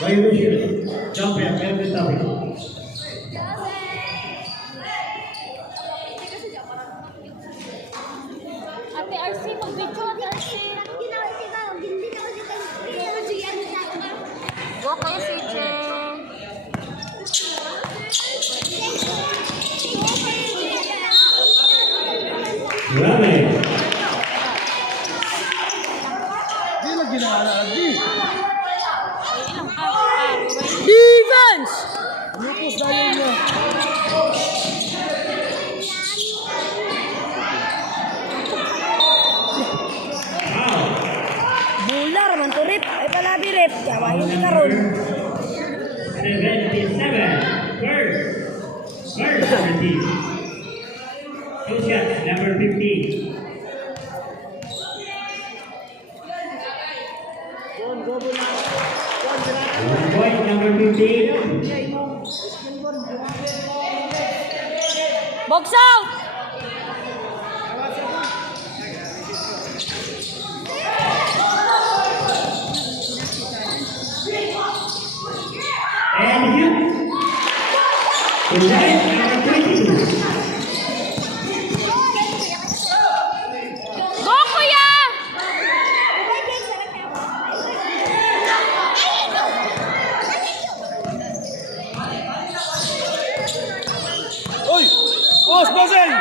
Violation. Jump and every topic. Ate RC, mag-video Ate RC. Go kayo, CJ. Grabe. Di na ginala, di. Defense! Lupos dahil niya. Bola raman to rip. Ay palabi rip. Kawain ni karon. 77. First 17. Two shots, number 15. One point, number 15. Box out! And you. Right, number 22. Go kuya! Oy! Boss, bossing!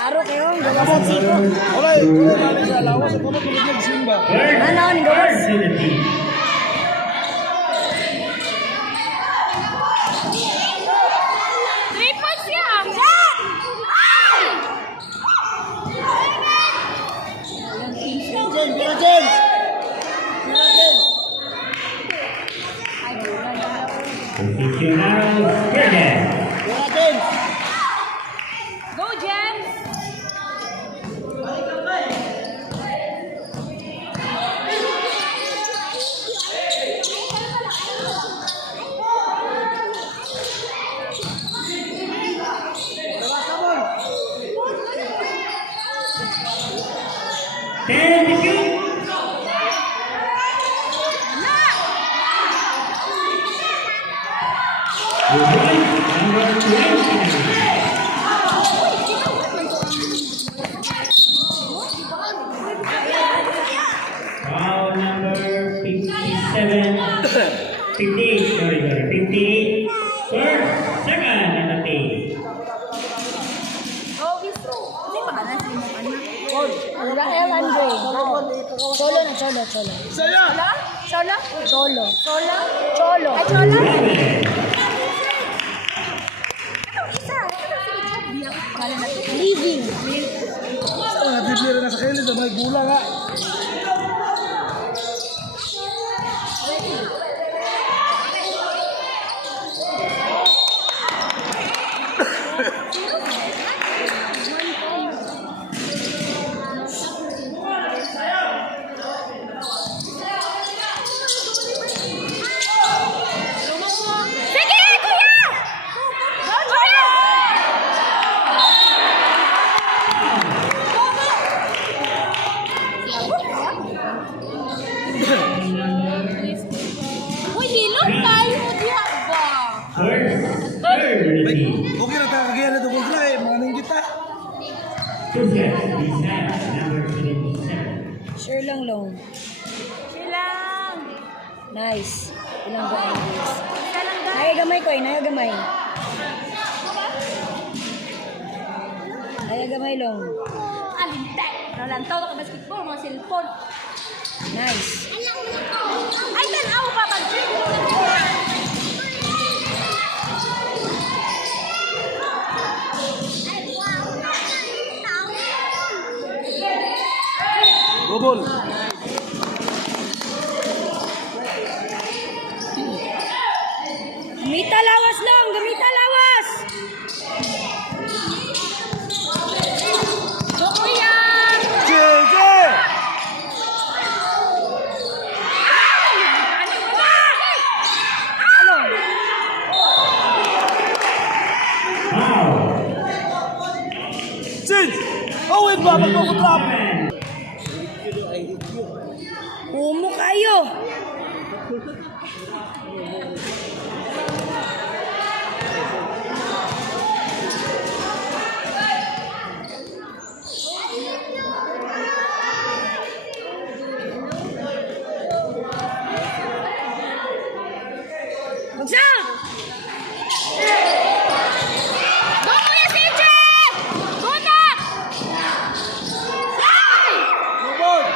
Aro kayo, gawa sa siko. Alay, alay sa lawas. Ako na tulad nagsimba. Ano, ni gawas? 17. Three points yan! James, Bira James! Bira James! Positional spread. Bira James! Go, James! Ten to shoot. Number 20. Foul number 57. 58, sorry, 58. First, second, number 8. Rael Andre. Cholo na, cholo, cholo. Saya! Cholo? Cholo. Cholo? Cholo. Ay, cholo? Living. Dibira na sa kilid, may gula nga. Sige, kuya! Go, kuya! Uy, hilot tayo. Diya ba? First, third, team. Okay na tayo kagaya na ito kung sila eh, maning kita. Two sets, this half, number 77. Sure lang, Long. Sure lang. Nice. Ilang ba ang days? Naya gamay ko eh, naya gamay. Naya gamay, Long. Alintek. Nalantaw na ka basketball, mga cellphone. Nice. Ay, tanaw pa pag Gobol. Gamita lawas, Long. Gamita lawas. Go, kuya! JJ! Tuwid ba? Magpapatrap. Umo kayo. Bagsak! Go, Kuya CJ! Go na! Ay! Lubog.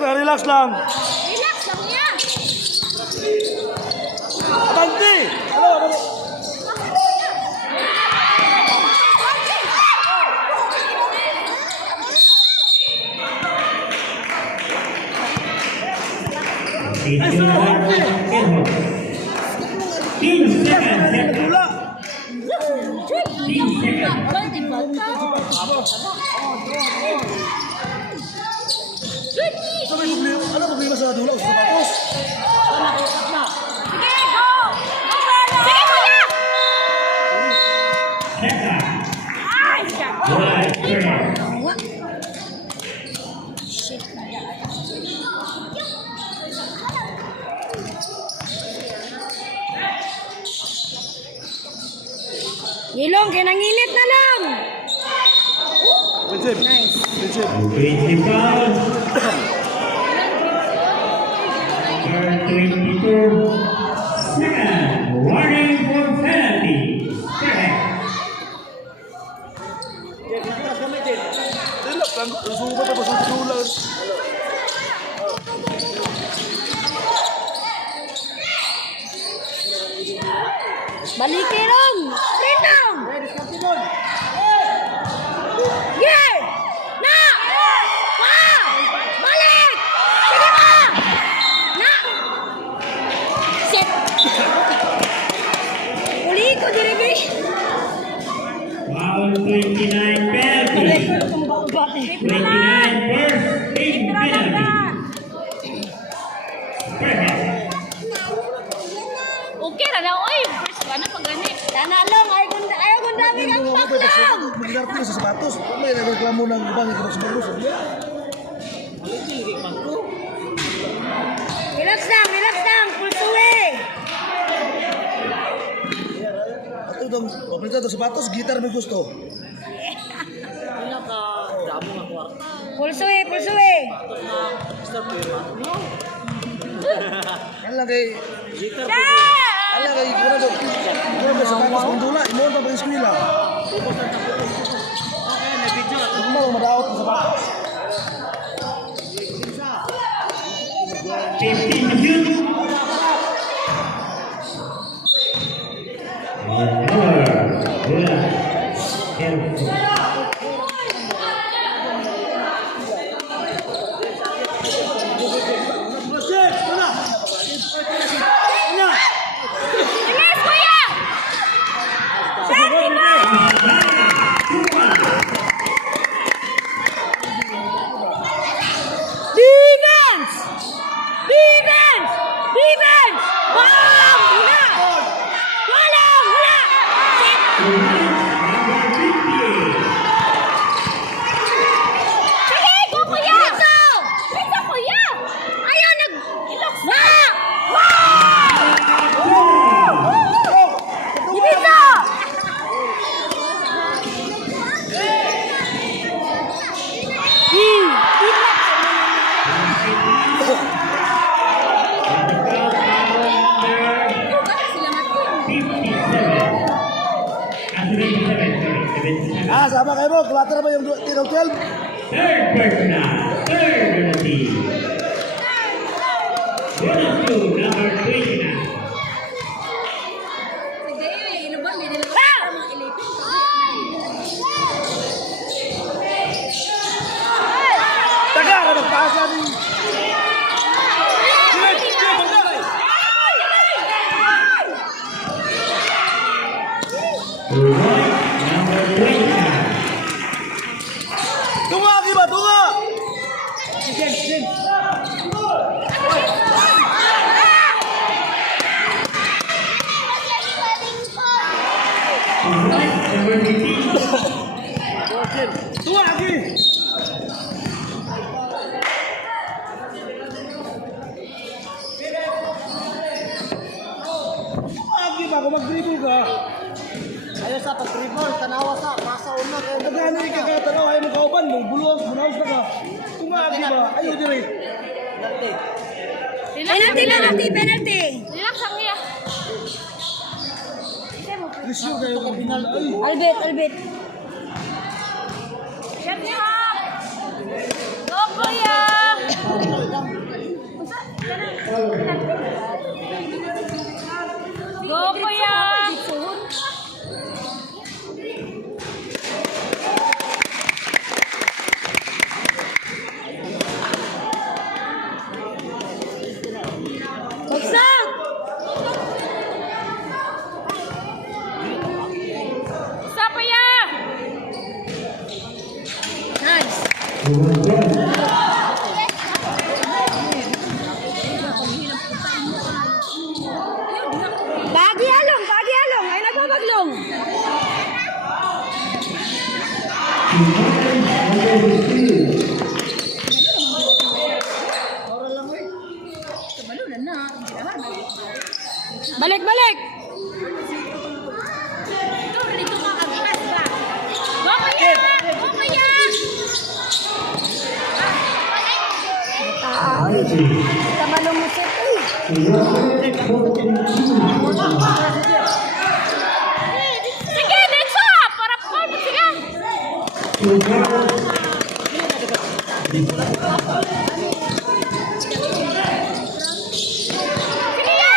Relax lang. Relax lang yan! Abante. Ano? Nagula. Wala din ba? Ano problema sa dula? Gusto tapos? Sige, go! Sige, Kuya! Ay, siya! Ilong, kinangilit na lang. Prinsip. Nice. Prinsip. Principal. Number 22. Second. Warning for penalty. Correct. Relax lang. Susubat ako sa dula. Balik Ilong. Lindong. Yeah! Na! Pa! Balik! Sige pa! Na! Shit! Uli ko, dirigay. Foul 29 penalty. 29 first team penalty. Perfect. Okay na na, oy! First ka na pag ganit. Tanalong, ayaw ganda kami ang paklong. Mag-inarap ko sa sapatos. May nagreklamo ng ibang ikot sa bagos. Relax lang, pulsuwi. At itong paprita ng sapatos, gitar may gusto. Pulsuwi. Yan lang kay... Siya! Yan lang kay... Kung may sapatos ng dula, imoon pa ba yung eskwila? Kung mo, madaot ng sapatos. 15 to shoot. Bilis, Kuya! Defense! Wala! Sige, go, Kuya! Let's go, Kuya! Ayaw nag... Wala! Ibisa! Sama kayo mo. Kulata na ba yung tinaw 12? Third personal, third penalty. Bonus to number 29. Sige, inuban, hindi nila mga ilipin. Asa ni. Number 20. Tunga kiba, tunga. Number 18. Tunga lagi. Lagi ba, kung mag-dribble ka. Ayaw sa pag-dribble, tanawa sa, pasa una kayo. Nagano rin ka katanaw, ayaw mo kauban mo, buluang, bunaos na ka. Tunga lagi ba, ayaw dire. Dati. Penalty, penalty. Relax ang iya. Lisyo kayo ka binal. Ay, Albert. Shut up! Go, kuya! Go, kuya! Bagsak! Stop, kuya! Nice. Number 12. Bagi along. Ay, nagbabaglong. Number 15. Balik. Ito, rito ka agpas ba? Go, kuya! Go, kuya! Kita malumusot eh. Sige, dito! Para po, sige! Sige ya!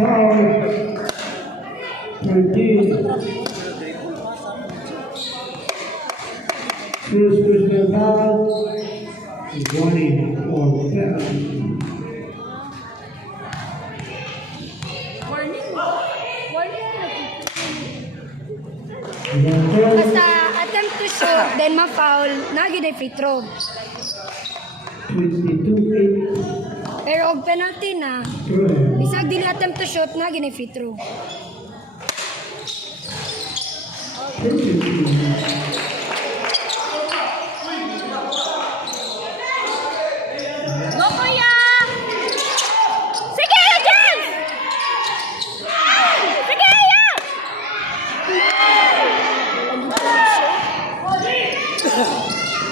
Foul. 13. First personal foul. Warning for penalty. Number 12. Basta attempt to shoot, then ma-foul, nagid ay free throw. 22-8. Pero og penalty na, 12. bisag dili attempt to shoot, nagid ay free throw. 15. Go, kuya! Sige, James! Sige, ya!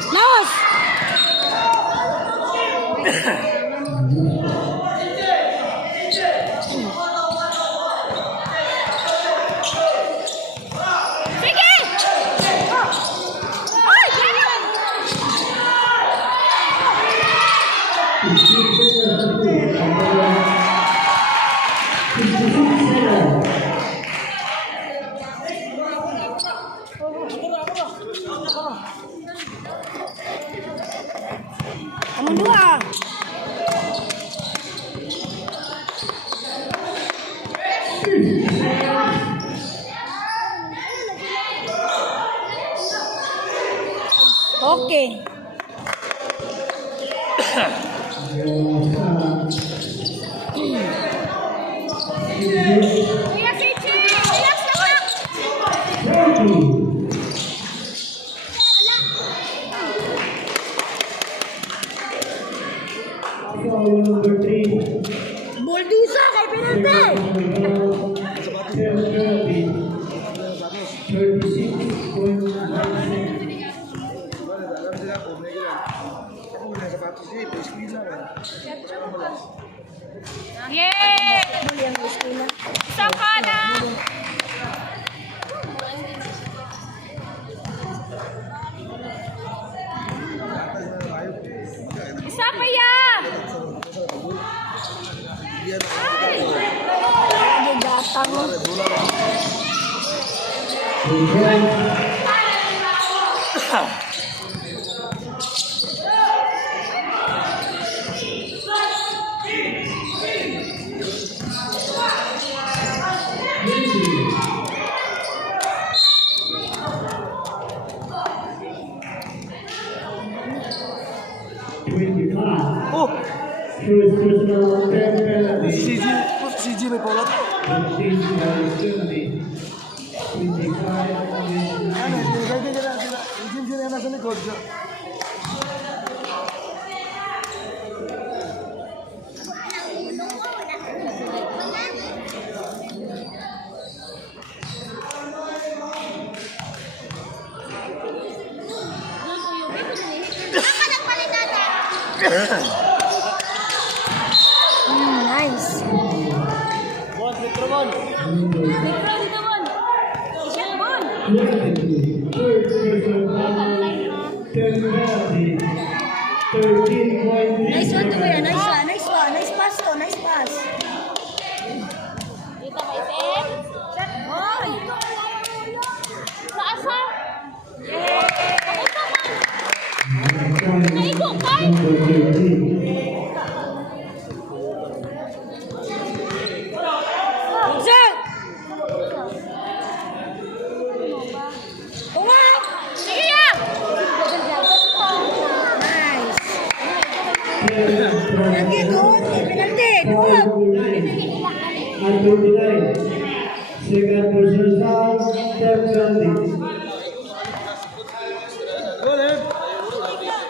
Laos! Sige! Ay, ganyan! Among dua. Okay. Kuya Kichi! Relax lang! Foul number 3. Buldusa kay penalty. 36.9. Yay! Isang ka na! Isa pa ya! Gigatang mo. Oh! First personal 10 penalty. CG may pulot. 15 by Germany. 25 Ano, gagawin ka na sila. Yung sila yung nasa likod. Nice. Bon, Metro Bon. Third personal 10 penalty. 13.3. Nice one to kuya. Nice one. Nice one. Nice pass to. Nice pass. Dito ba isin? Set. Hoy! Kaasa? Naigo ka? Number 13. Sir! Tunga! Sige ya! Nice. Penalty, good. Penalty, good. At 29. Second personal foul. 10 penalty.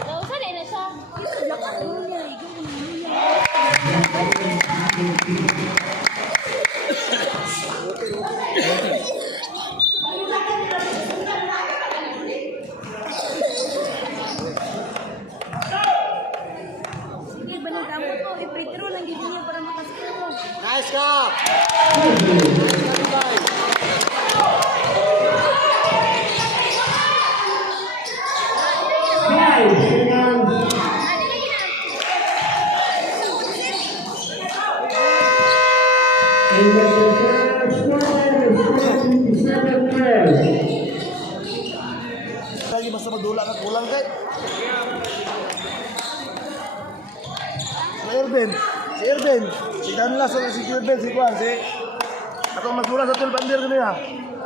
Daw sa na siya. Sige, banang gamot ko. I-free throw lang din niya para makaskil ko. Nice ka! Five seconds. And the first score is 27-12. Lagi basta magdula ka kulang kay. Si Irvin. Si Irvin. Si Danlas o si Irvin. Si Juan. Si... Atong magdula sa Tulpandir kami ha.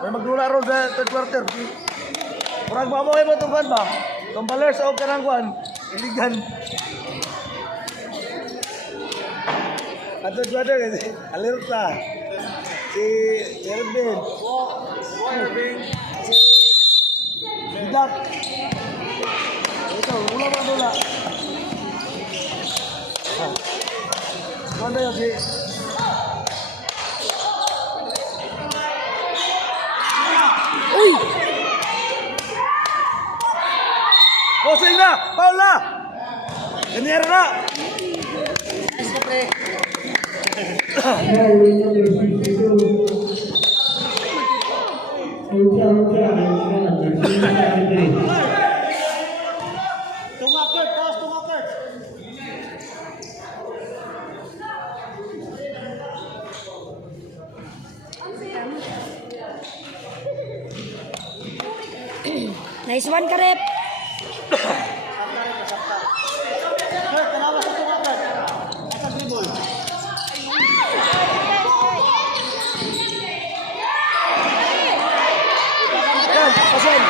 May magdula ron sa third quarter. Murag mo kayo mo itong Juan ba? Itong baler sa okay ng Juan. Iligan. Atong quarter kasi. Alerta. Si Irvin. Si... Bidak. Ito, mula mga mula. Kuwan tayo si... Uy! Posing na! Paul na! Ganyan na! Now we number 62. Tumakit, taas tumakit. Nice one, Karep. Hey, tanawa sa tumakit. Asa dribble. Yan, pasin!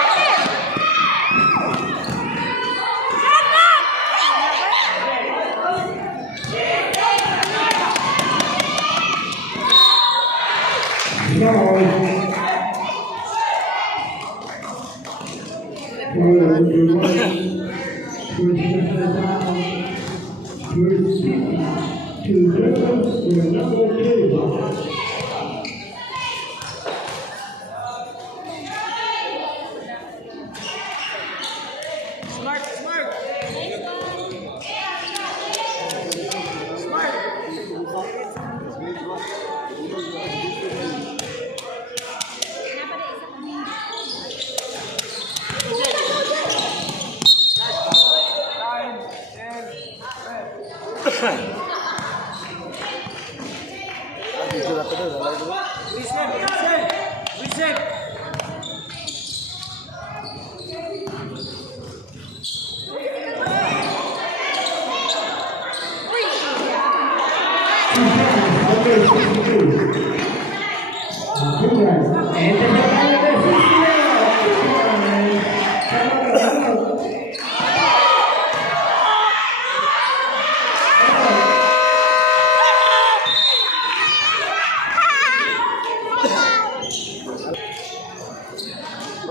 Smart, smart. Video na to doon. Lalay doon. Reset, reset. Reset.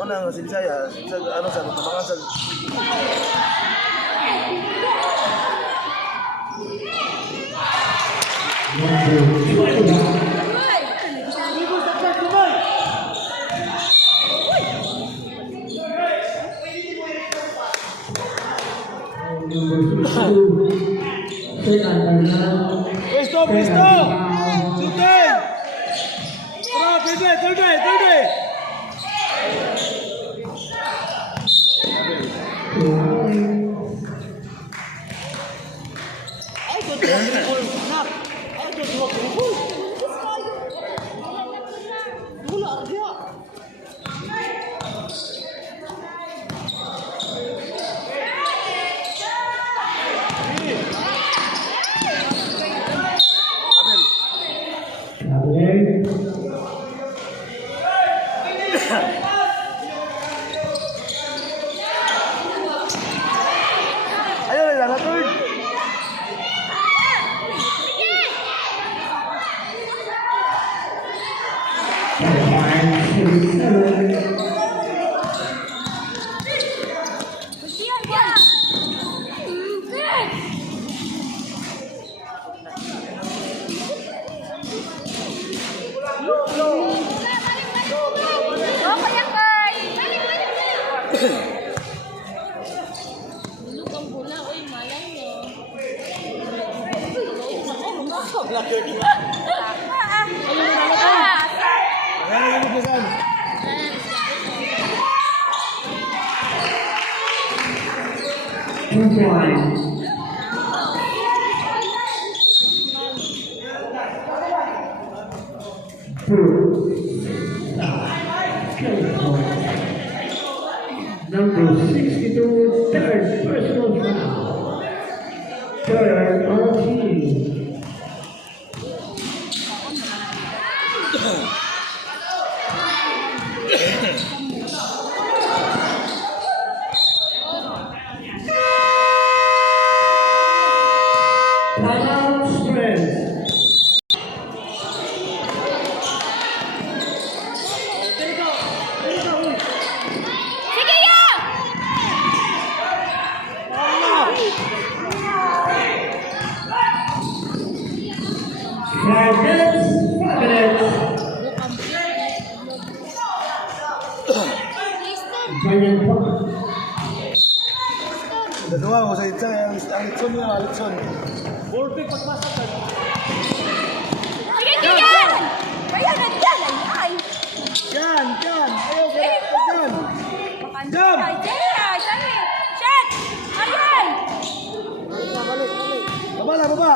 Una nga si Bisaya, sa ano sa mga sa Pwesto! Shooting! Tara, third day! Ay, good luck, triple. Nak. Ay, good luck, triple. Wala, dia. Kapil. Ayaw nila na third. Go, Kuya Koy! Bulok ang bula, uy, malay nyo. Kaya na yung bisan. Number 62, third personal foul. Third on team. Timeout spread. Sige, yo! Dalawa ko sa itsa, ang Litson niya, Litson. Volpe pagpasok. Sige, Kian! Kaya na dyan, ay! Yan! Ayaw, yan! Jump! Ay, Jaya! Sabi! Shot! Ayan! Baba!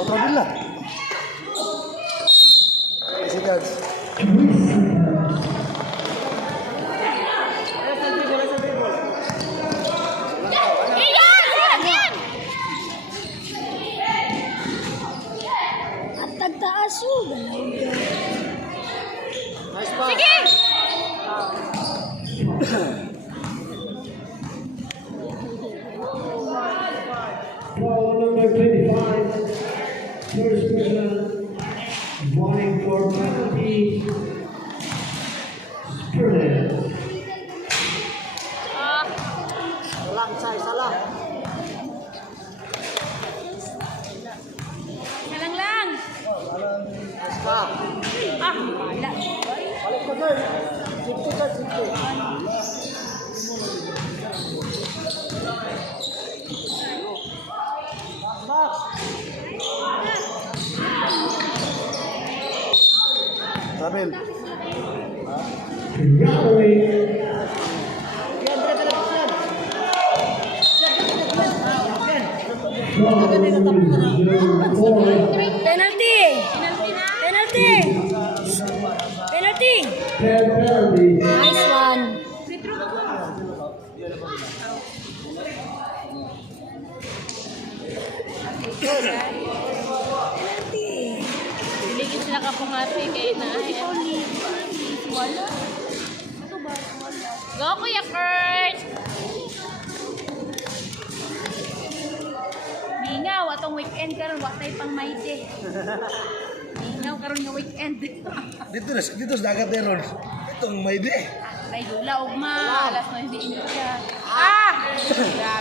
Kontrabil na. Si Gans. Iyan! Ayan! At tagtaas yun. Nice pass. Sige! Foul number 25, first person, warning for penalty. Spread. Salang, say, salang. Salang lang! Nice pass. Ah, wala. Balik ko, sir. 60, sir, 60. Box. Trabil. Rally. Yan, dire ka yan. Foul number 4. Penalty! Penalty! Penalty! Penalty. Nice one. Penalty. Biligin sila kapungati kayo na. Wala. Go, Kuya Kurt! Mingaw, atong weekend karon wa tay pang maite. Mingaw karon nga weekend. Dito sa dagat na ron. Itong may di. May gula, ugma. Alas na hindi init siya. Ah!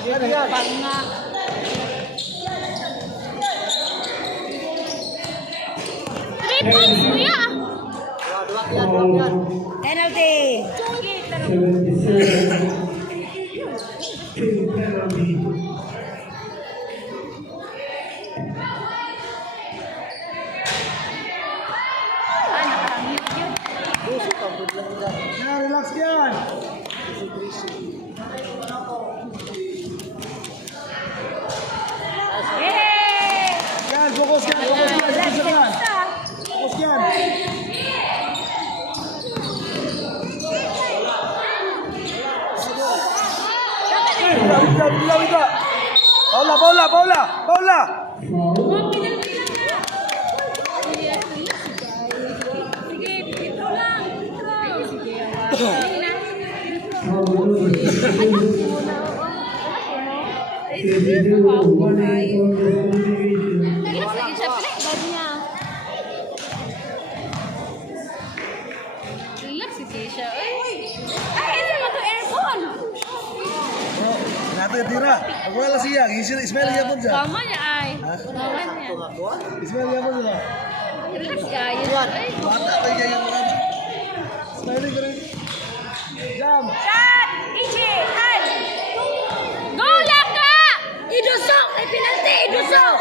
Grabe, pang nga. Three points, kuya! Penalty. Chungit, pero 77. Two penalty. nakarangit yun. Yan, relax yan. Yay! Yan, focus yan. Focus yan. Bila. Paula. Sige, ito lang. Sige, siya pala. Bad niya. Relax, sige siya. Ay, isa mo to aircon. Nato yung tira. Pag wala siya, Ismail yapon siya. Tama niya ay. Tama niya. Ismail yapon siya. Relax kayo. Ay. Bata pa niya yung mga. Smiling ka rin. Jam. Shot! Ichi! An! Go lang ka! Idusok! Ay penalty! Idusok!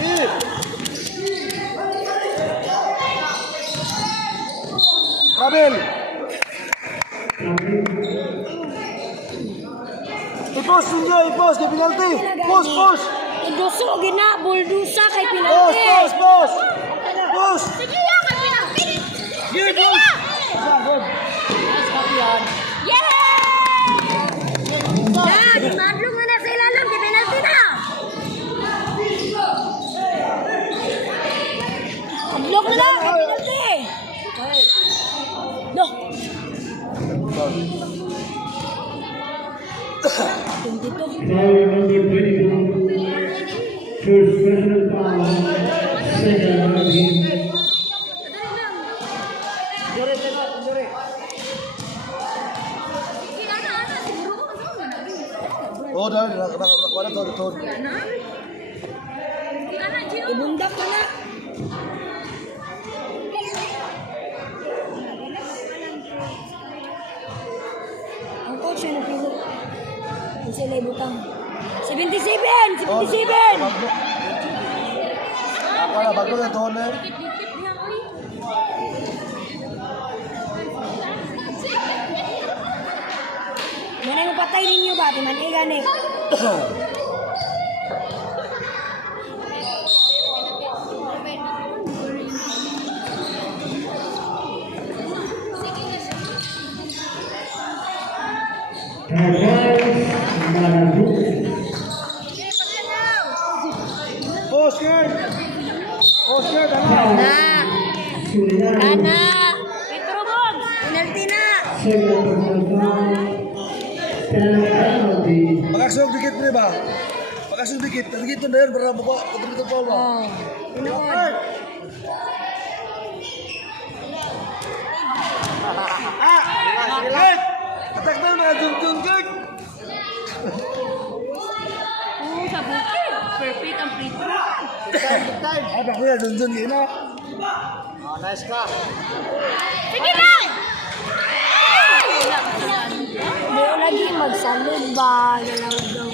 Hit. Rabel. Ipos ninyo, ipos. Kaya penalty. Pos. Idusok gina! Buldusa kay Pos. penalty! Sige lang ka pinapili! Sige, Sige pos. lang! Yan. Yan! Madlong na sa ilalim! Kay penalty na! Madlong na lang! Kay penalty! No! 22. Foul number 22. First personal foul. Second on him. Oh, dah. Nakuha na to. Ibundak ka na! Ang coach na nagpilo. Ang sila ibutang. 77! 77! Wala, bago na to na. Yan ang patay ninyo ba? Timan eh gani. Oscar, Na! Ana! Itrubog! Penalty na! Pag-aksyon dikit ni ba? Pag-aksyon dikit. Dikit na yan para baba. Pag-dikit na ba? Oh. Tinood. Atak na mga jung-jung. Sa bukid. Perfect ang free throw. Ay, bako yan, jung-jung yun na. Nice ka. Sige lang! Hindi ko lagi magsalud ba? Lalawag daw.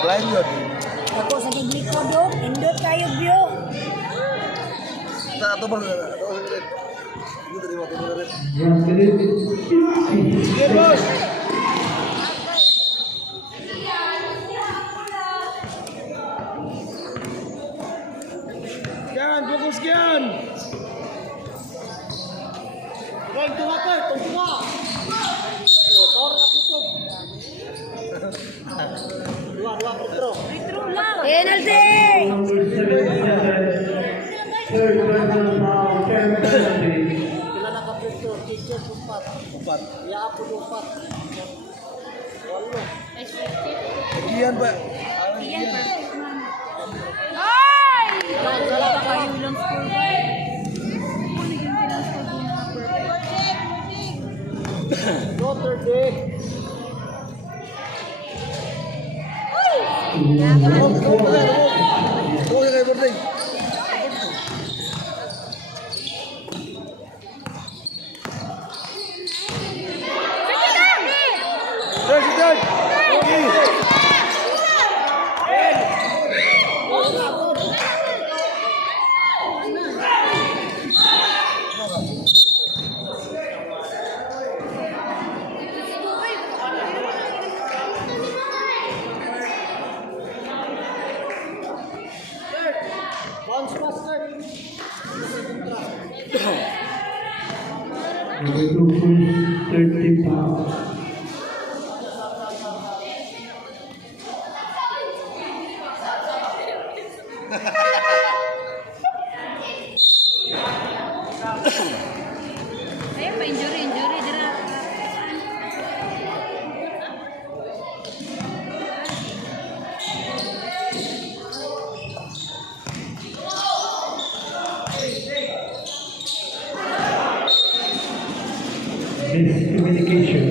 Blind yun. Ako sa gigli ko do. Indot kayo view. Ito ba? Ito di ba? Sige, Sige, boss. Yan, fokus yan. Run to water, tungtunga. Motor na tutup. Dua, free throw. Free throw lang! Penalty! number 7. Bounce master. Number 2 for 30 pounds. Ayun, pa-injury, dira. Miscommunication.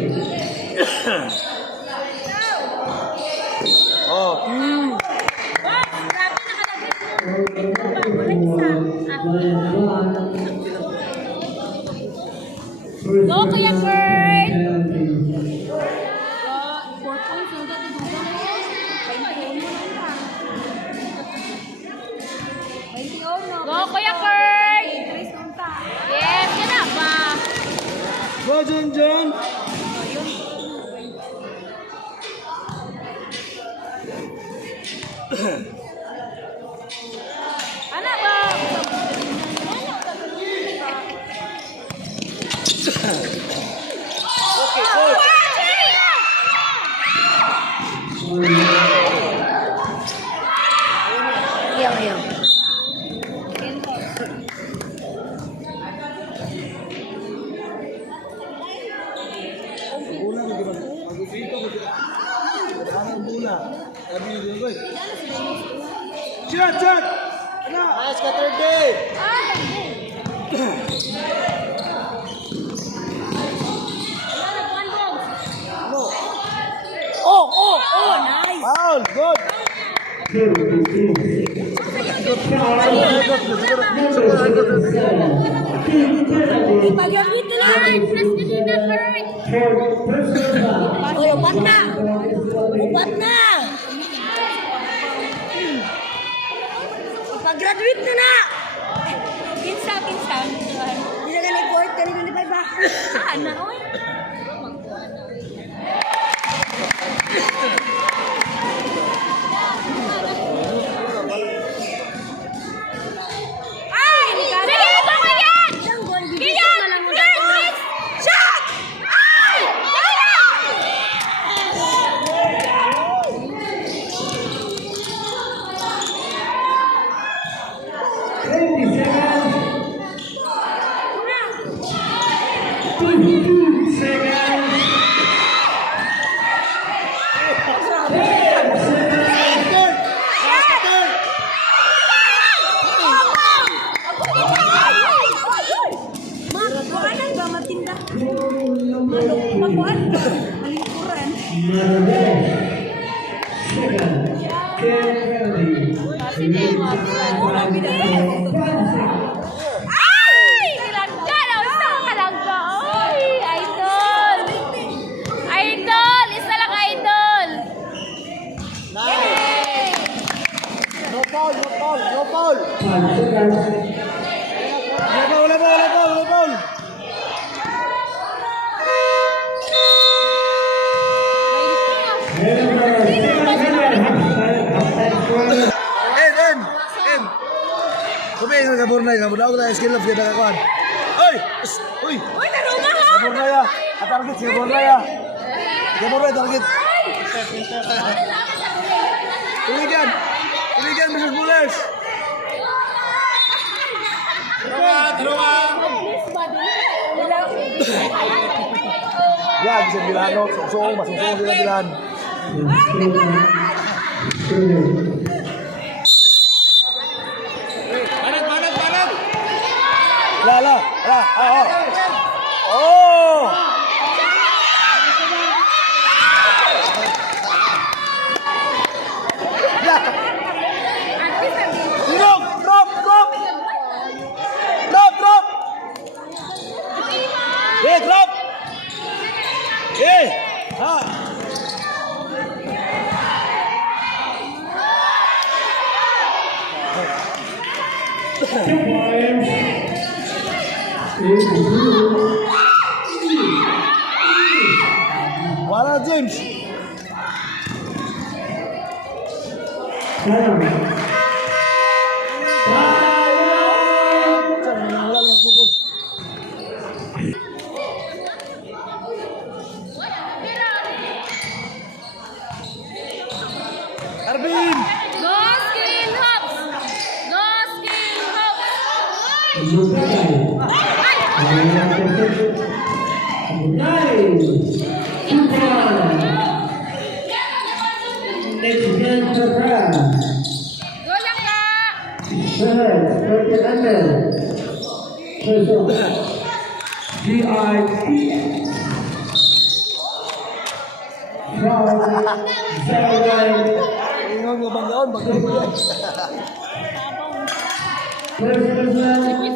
Oh. Go, Kuya Kurt! 21, Go, Kuya Kurt! Yes, yan na ba? Go, John. Ano ba? Okay, coach. Ayaw. Bola mo gimana? Mag-dito mo. Ang bola. Sabi niyo dito, boy. Shot. Ano? Nice ka, third day. Oh, nice. Foul, good. Pag-agwit na lang. Uy, upat na. Pag-graduate na na. Pinsa. Hindi na ganit court, ganit 25 ba? Ano, oy? Ay! Sige, ito ko yan! Isang goal, bibigyan Kiyan! na lang mo Kiyan! na. Please! Shot! Ay! Kaya! 20 seconds. 2 seconds. Makanan ba matinda? Makuan? Malingkuran. Second. Ay! Kalangga! Isa ka kalangga! Ay! Idol! Idol! Isa lang idol! Yay! No foul. 5 seconds. Wala foul. En. Kumain ka Bornay, kabudao ka skill of kita kakuan. Oy! Uy! Uy, narunga ha! Bornay ah. Target si Bornay ah. Bornay target. Tuligan, Mrs. Bullers. Ya, bisa bilang no, masuk sila bilang. Lah. Oh. Ya. Drop. Drop. Ha. Wala James. Wala lang focus. Arvin! Go Skin Hops! Go Skin Hops! Go lang ka! Ingon nga banggaon, banggaon mo yan.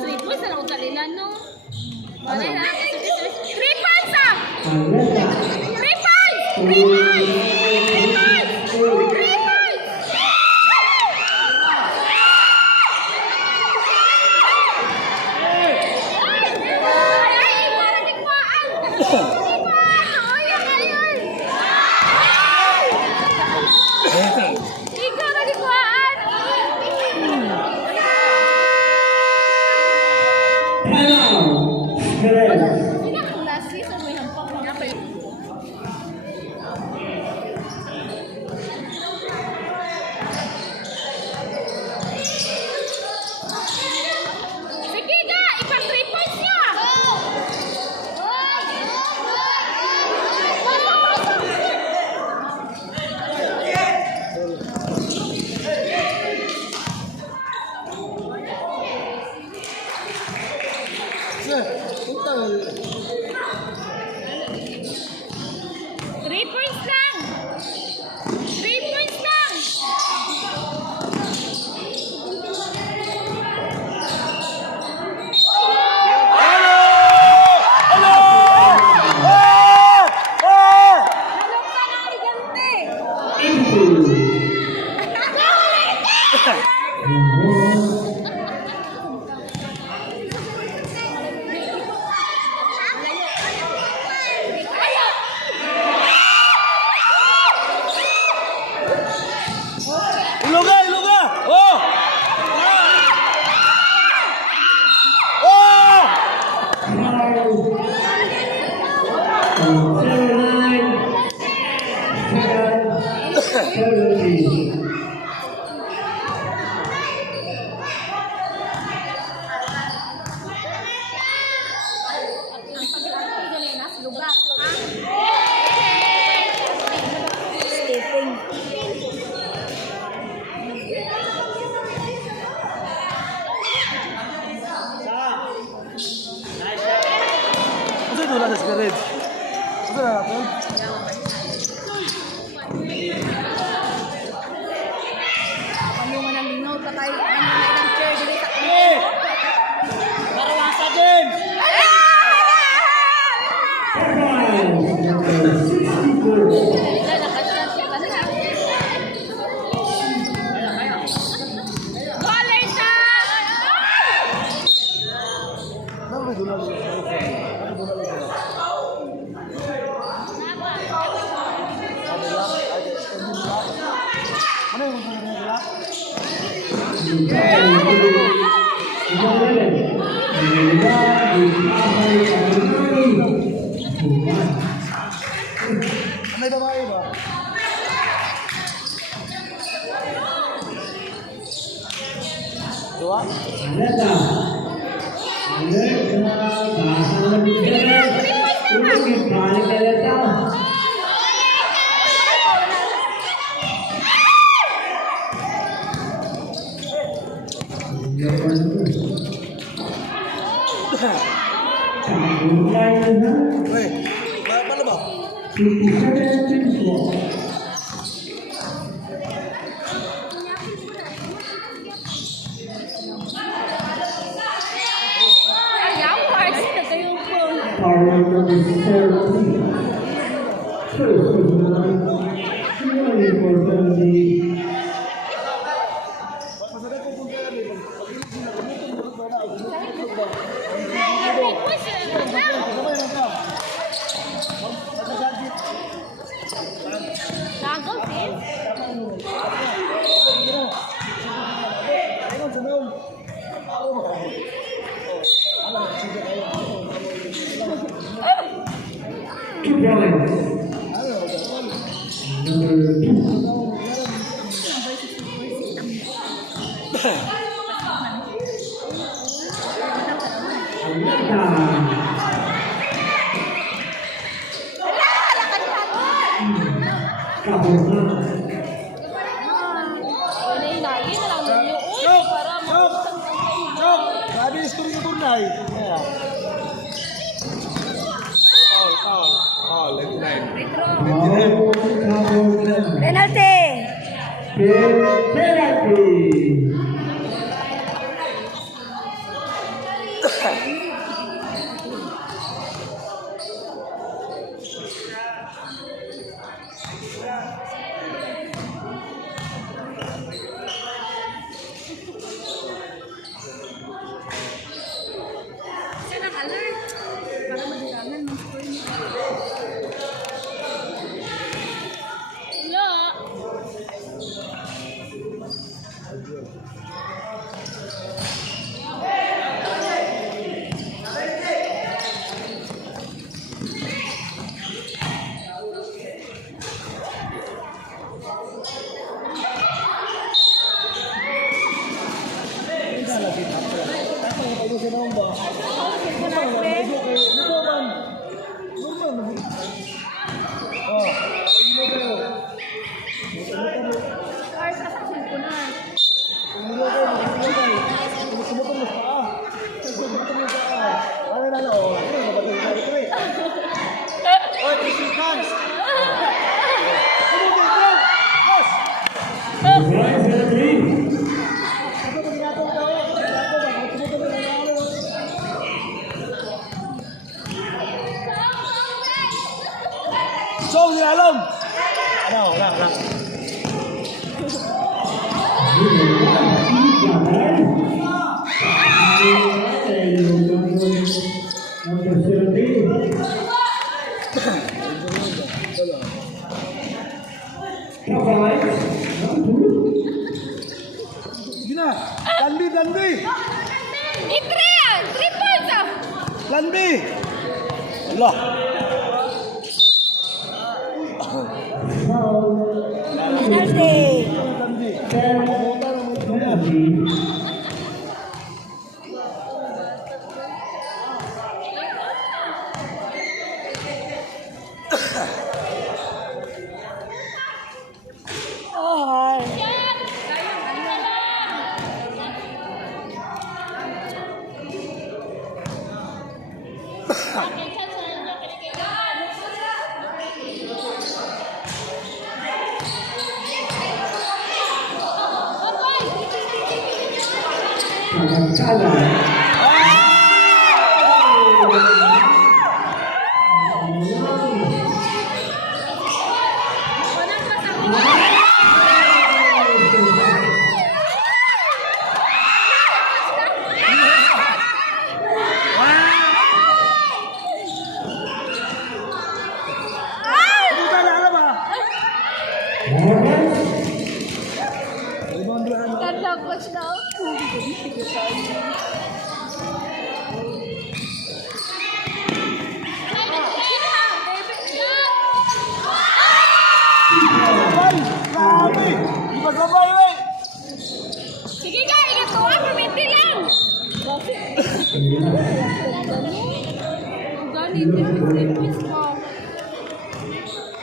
Sweet, sarang kalilan, no? Wala na. 3 points, ah! 3 points! 3 points! 3 points! Ay, ikaw na nagpaan! Ay, ikaw na nagpaan! Sino ang last season may hampak niya pa yun? Sige ga! Ipang 3 points niya! Sir, punta. 3 points lang! 3 points lang! Halong ka ng ligante! Iluga, iluga! Oh! Oh! Stepping. Kasi ito na sa sigaret. Kasi na natin. Panungan ng linaw pa tayo. Ano na ilang chair dito sa Marwasa din! Baller siya! Ano ba ito na sa sigaret? Ano ba ito na? Ano yung mga nila? May babae ba? Dua? Weh, paano ba? Ayaw, Mark. Ito yung phone. Tanggol, sis. Ayun, sa noon. 2 points. Number 2. Inainayin na lang ninyo. Uy, Chok! para Chok! Chok! Grabe yung score yung turnay. Foul, leg line. Penalty! Penalty. Wala. Right, penalty. So, hindi alam. Wala. Number 17. Kapalay. Sige na. Plan B. Itre ah! 3 points ah! Plan B. Allah. Penalty! Penalty. Oh, Kalah. Ganda coach daw. Grabe. Ibagabay, wey. Sige ka, ingat ko ah, permiti lang. Ganit, tipis mo.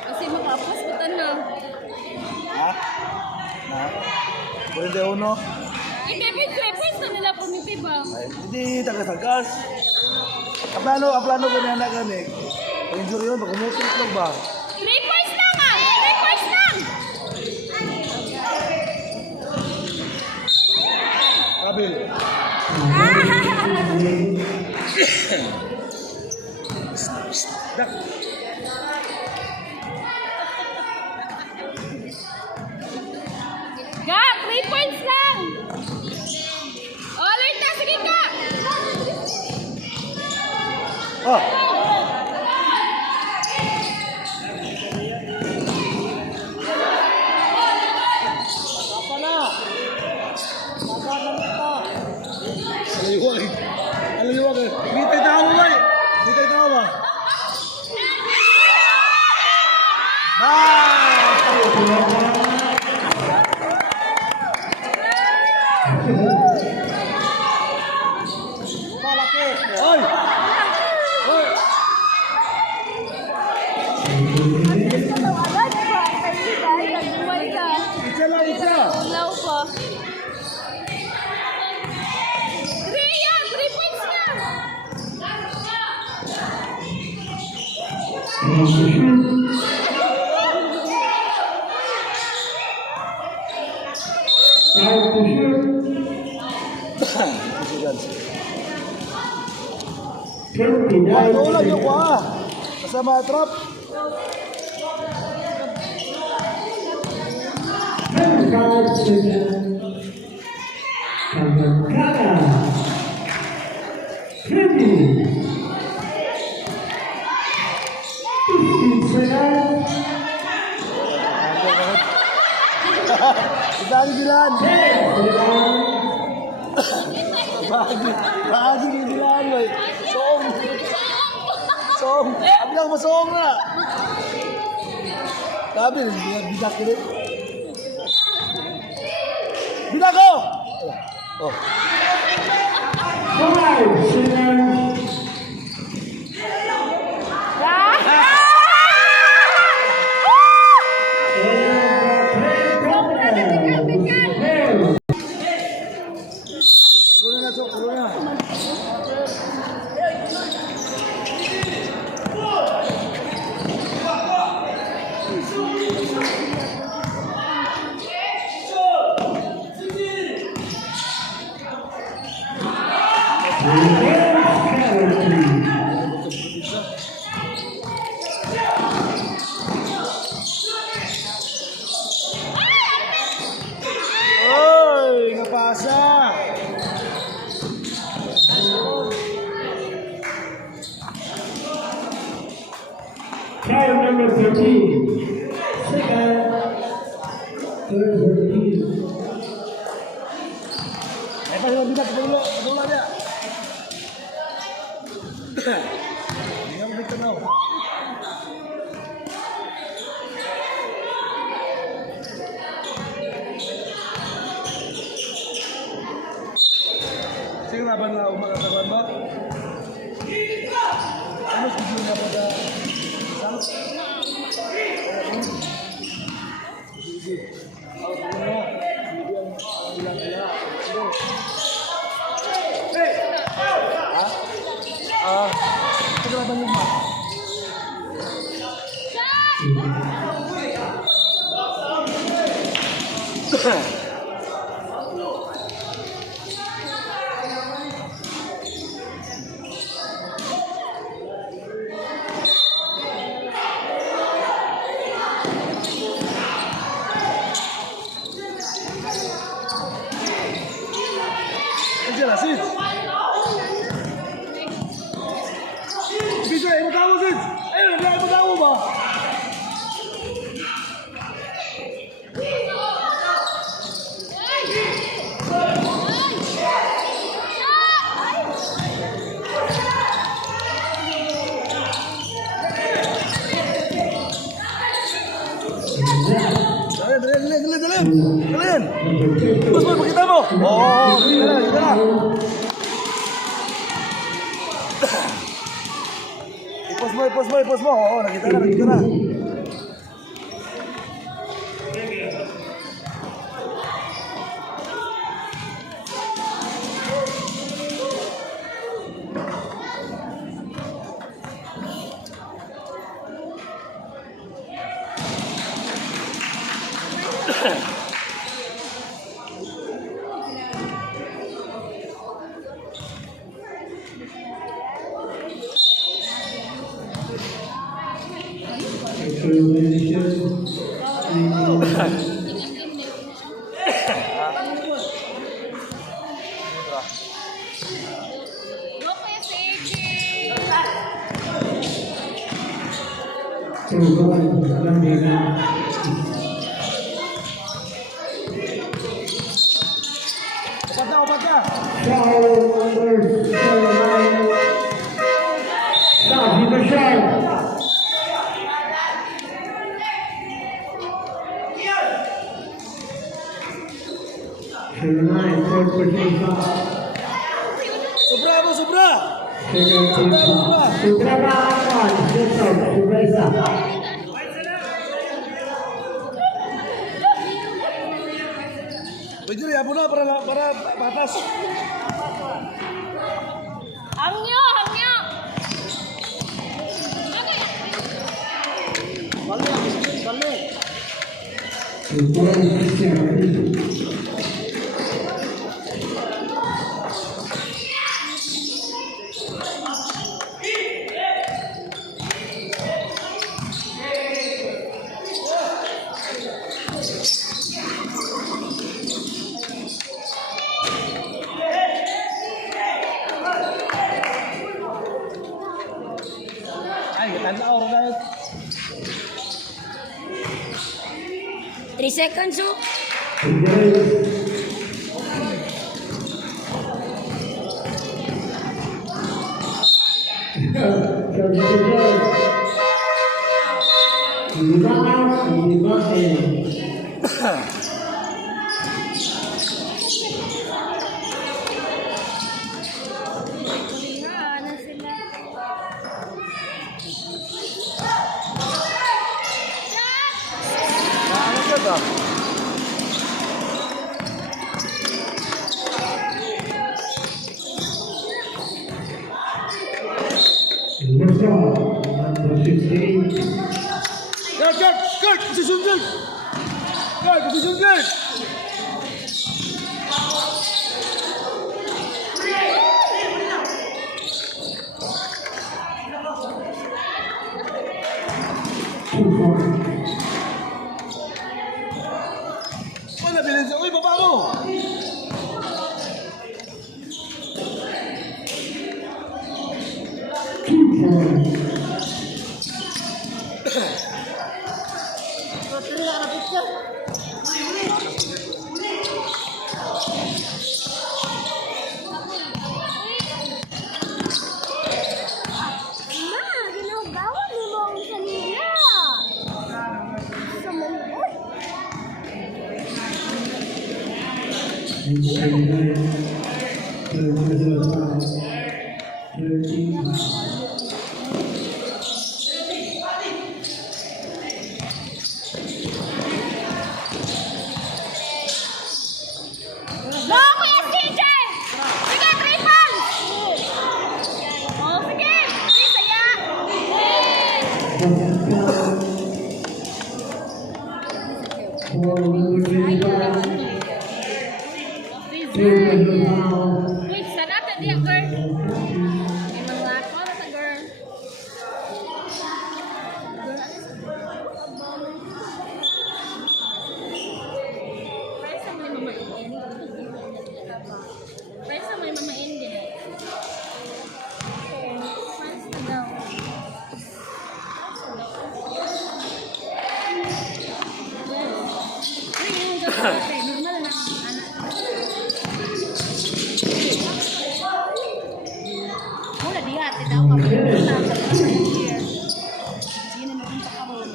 Kasi makapas ko na. Ha? Pwede uno. Hindi, tipis na nila permiti ba? Ay, hindi, taga-sagas. Aplano ko na gani. Injury yun, magumutot lang ba? 3 points lang ah! 3 points lang! Kabil. Dak. Ga, 3 points lang! Oh, Lorta, sige ka! Oh. Aliwag. Mitay Ito lang yung kuha. Kasama trap. Bahagi bilan. Bahagi bilan, boy. Song. Song. Abi lang masong na. Sabi, bidak ko rin. Bidak ko! Oh. Kulo na, kulo na. Oy, napasa. Trial number 13. Second. Third 13. Ay, pa bidak dulu, dulu dia. Yang bidak now. Sige laban na umakatawan ba? Ano sige na pada sama? Sige. Out dulu. Bilang bilang. Hey. Sige laban yung ma. Aja lah, Sid. Bisa, ibu tahu, Sid. Ayo, dia ibu tahu, Pak. Kalian. Terus mau kita mau. Oh, kita lah. Pos mo. Oh, nakita na. Opat na. Sobra. Betul ya, Buna para batas. Hangyo. Ay, katanda oras na yun. 3 seconds, oh. Ano sila? Ano ka ba? Guard! Position guard! Guard, position guard! Wala, bilhin siya. Uy, baba mo! Ma, ginagawa mo mo ang kanila. Sa Malibuy. Go, Kuya CJ! Sige, triple! Oh, sige! Sige, saya! Uy, sana ka diya, girl. May mga ako na sa girl. Parang sa may mamain. Parang sa may mamain din. Parang sa daw. Normal na ang anak. Mula di ate daw ka Sino mo kung pakahon?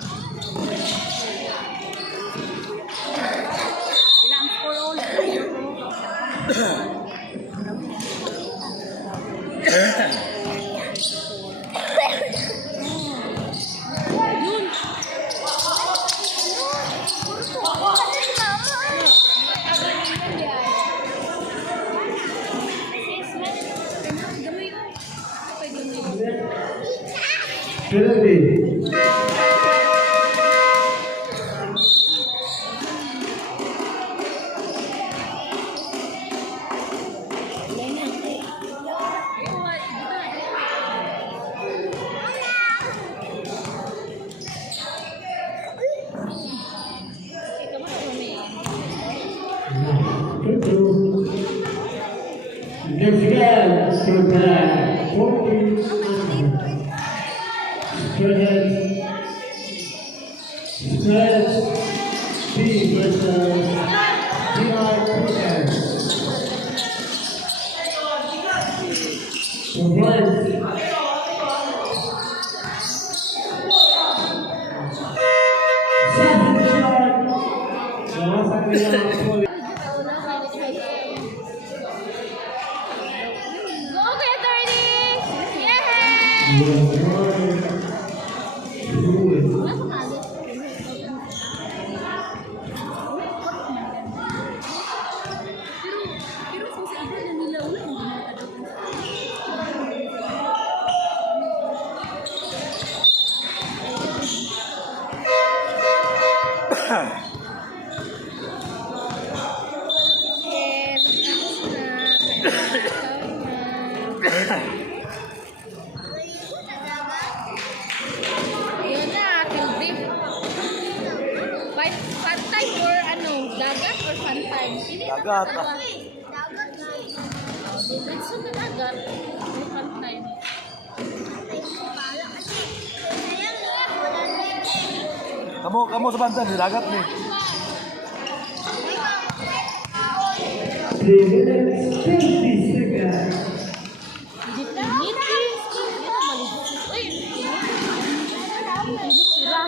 Ilang score all? Yun. Go, Kuya Attorney! Yay! Pero kung sa iba na nila, wala mo ginagawa. dagat. Let's sa dagat. Kamu sa bantan, di dagat nih. 3 minutes, 50 seconds. Init eh. Uy. Init sila.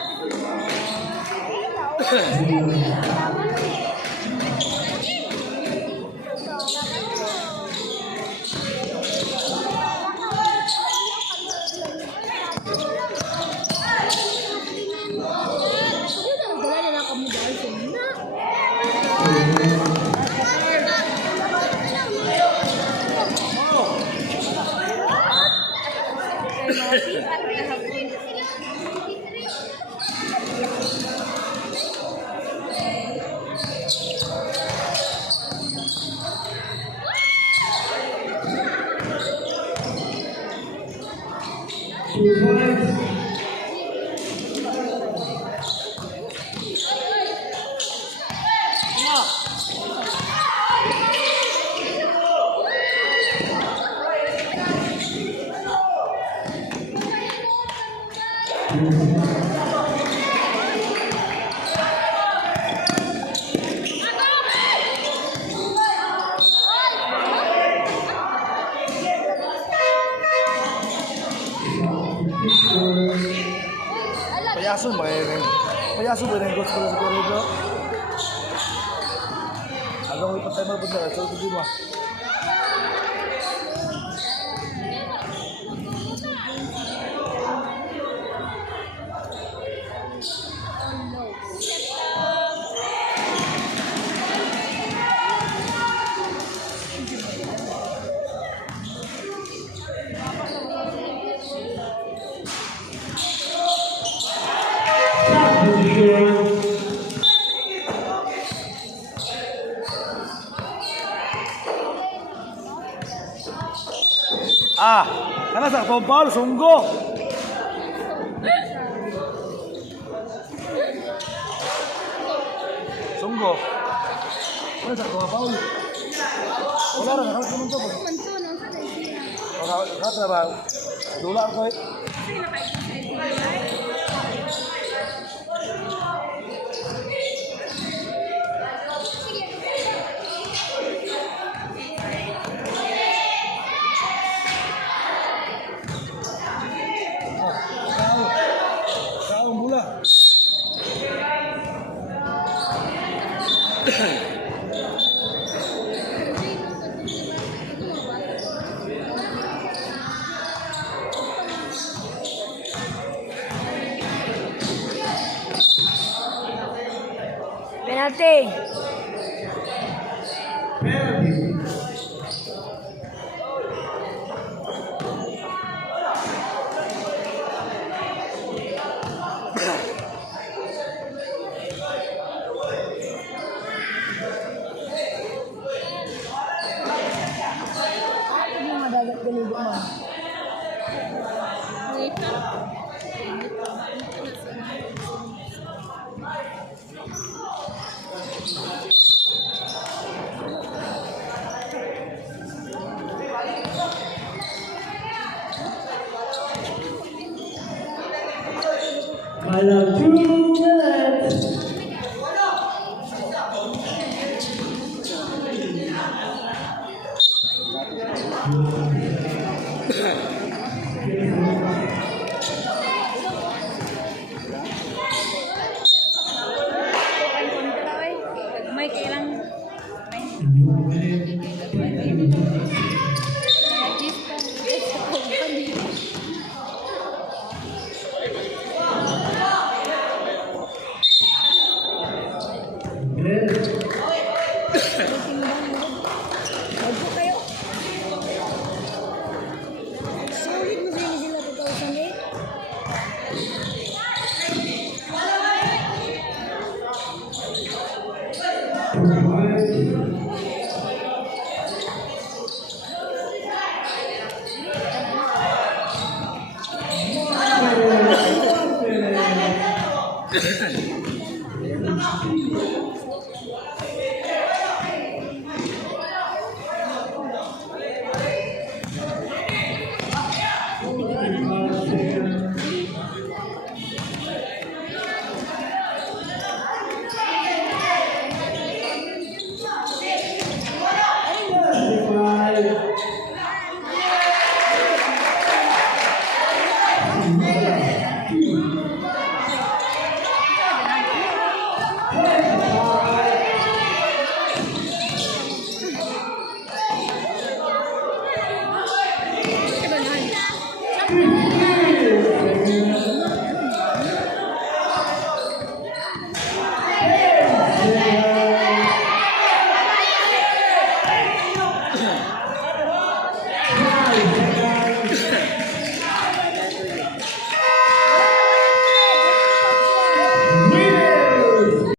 Payaso ba rin coach pala siguro ito? Hanggang may patay mo punta, so ito mo. Karena sa tombol, sunggo. Sunggo. Karena sa tombol. Wala rin, nakala ko nito po. Kata ba? Dula ko eh. Penalty. Ano yung madagat galigo mo? Final 2 minutes. May kailang Idol.